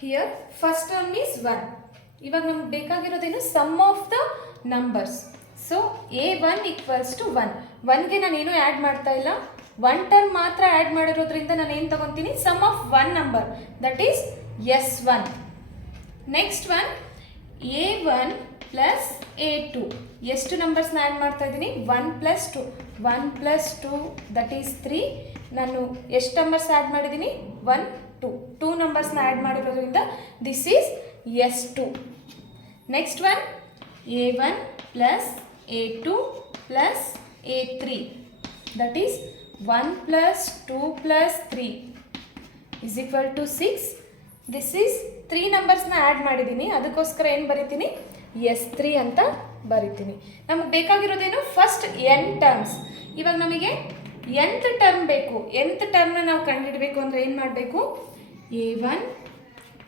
Here first term is 1. ಇವಾಗ ನಮ್ಗೆ ಬೇಕಾಗಿರೋದೇನು sum of the numbers. So a1 equals to 1. 1ಗೆ ನಾನೇನು ಆ್ಯಡ್ ಮಾಡ್ತಾ ಇಲ್ಲ, 1 ಟರ್ಮ್ ಮಾತ್ರ ಆ್ಯಡ್ ಮಾಡಿರೋದ್ರಿಂದ ನಾನು ಏನು ತಗೊತೀನಿ, sum of 1 number, that is s1. Next one a1 plus a2. ಎಷ್ಟು ನಂಬರ್ಸ್ನ ಆ್ಯಡ್ ಮಾಡ್ತಾ ಇದ್ದೀನಿ, 1 ಪ್ಲಸ್ 2. 1 plus 2 that is 3. ನಾನು ಎಷ್ಟು ನಂಬರ್ಸ್ ಆ್ಯಡ್ ಮಾಡಿದ್ದೀನಿ, 1 2 ನಂಬರ್ಸ್ನ ಆ್ಯಡ್ ಮಾಡಿರೋದ್ರಿಂದ this is s2. Next one a1 plus a2 plus a3 that is 1 plus 2 plus 3 is equal to 6. This is 3 ನಂಬರ್ಸ್ನ add ಮಾಡಿದ್ದೀನಿ, ಅದಕ್ಕೋಸ್ಕರ ಏನು ಬರಿತೀನಿ, s3 ಅಂತ ಬರಿತೀನಿ. ನಮಗೆ ಬೇಕಾಗಿರೋದೇನು, ಫಸ್ಟ್ n ಟರ್ಮ್ಸ್. ಇವಾಗ ನಮಗೆ nth ಟರ್ಮ್ ಬೇಕು. nth ಟರ್ಮ್ನ ನಾವು ಕಂಡುಹಿಡಬೇಕು ಅಂದರೆ ಏನು ಮಾಡಬೇಕು, a1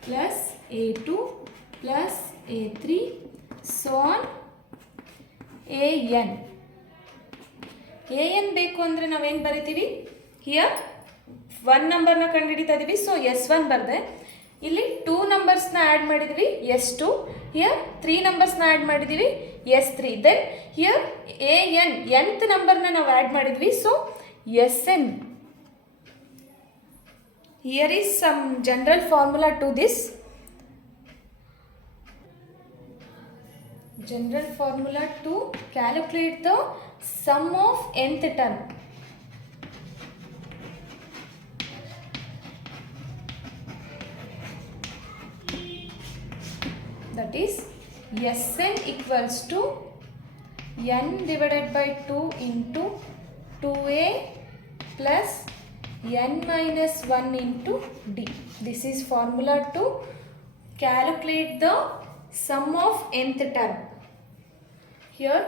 plus a2 plus a3 so on an ಬೇಕು ಅಂದರೆ ನಾವೇನು ಬರಿತೀವಿ, ಹಿಯರ್ 1 ನಂಬರ್ನ ಕಂಡುಹಿಡಿತಾ ಇದ್ದೀವಿ, ಸೊ s1 ಬರೆದೆ. ಇಲ್ಲಿ 2 ನಂಬರ್ಸ್ನ ಆ್ಯಡ್ ಮಾಡಿದ್ವಿ, s2. ಹಿಯರ್ 3 ನಂಬರ್ಸ್ನ ಆ್ಯಡ್ ಮಾಡಿದ್ದೀವಿ, s3. ದೆನ್ ಹಿಯರ್ nth ನಂಬರ್ನ ನಾವು ಆ್ಯಡ್ ಮಾಡಿದ್ವಿ, so sn. Here is some general formula to this. General formula to calculate the sum of nth term. That is Sn equals to n divided by 2 into 2a plus n minus 1 into d. This is formula to calculate the sum of nth term. Here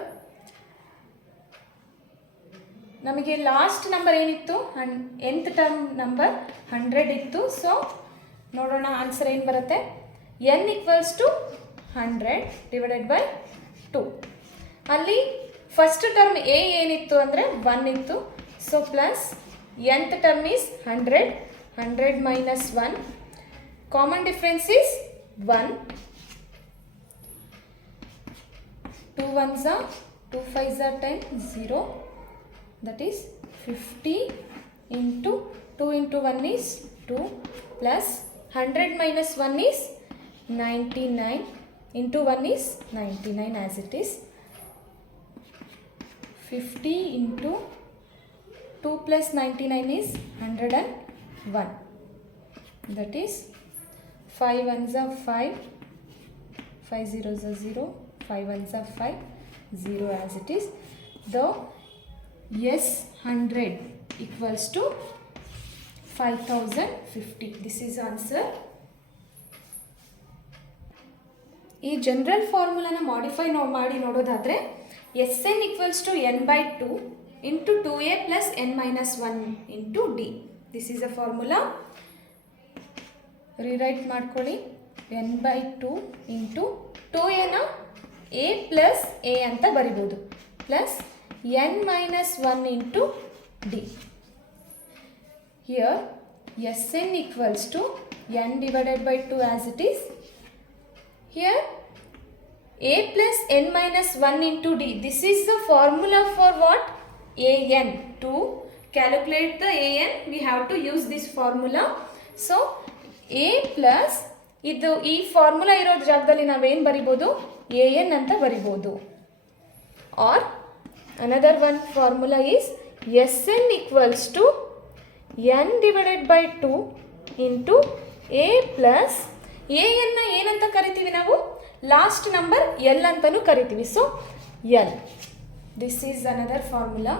ನಮಗೆ last number ಏನಿತ್ತು, nth term number 100 ಇತ್ತು. So ನೋಡೋಣ answer ಏನು ಬರುತ್ತೆ, n equals to 100 divided by 2. ಅಲ್ಲಿ first term a ಏನಿತ್ತು ಅಂದರೆ 1 ಇತ್ತು, so plus nth term is 100. 100 minus 1, common difference is 1. 2 ones are 2 5s are 10, 0. That is 50 into 2 into 1 is 2 plus 100 minus 1 is 99 into 1 is 99 as it is. 50 into 2 plus 99 is 101. That is 5 ones are 5, 5 zeros are 0. 5 ones are 5, 0 as it is. The S100 equals to 5050. This is answer. ಈ general ಫಾರ್ಮುಲಾನ modify ಮಾಡಿ ನೋಡೋದಾದರೆ Sn equals to n by 2 into 2a plus n minus 1 into d. This is a formula. Rewrite ಮಾಡ್ಕೊಳ್ಳಿ, n by 2 into 2a ನ a plus a ಅಂತ ಬರಿಬೋದು, plus n minus 1 into d. Here Sn equals to n divided by 2 as it is. Here a plus n minus 1 into d. This is the formula for what, an. To calculate the an we have to use this formula. So a plus ಇದು ಈ formula ಇರೋದ್ರ ಜಾಗದಲ್ಲಿ ನಾವೇನು ಬರಿಬೋದು, an ಅಂತ ಬರಿಬೋದು. Or another one formula is Sn equals to n divided by 2 into a plus an ನ ಏನಂತ ಕರಿತೀವಿ ನಾವು, ಲಾಸ್ಟ್ ನಂಬರ್ l ಅಂತಲೂ ಕರಿತೀವಿ. So l. This is another formula.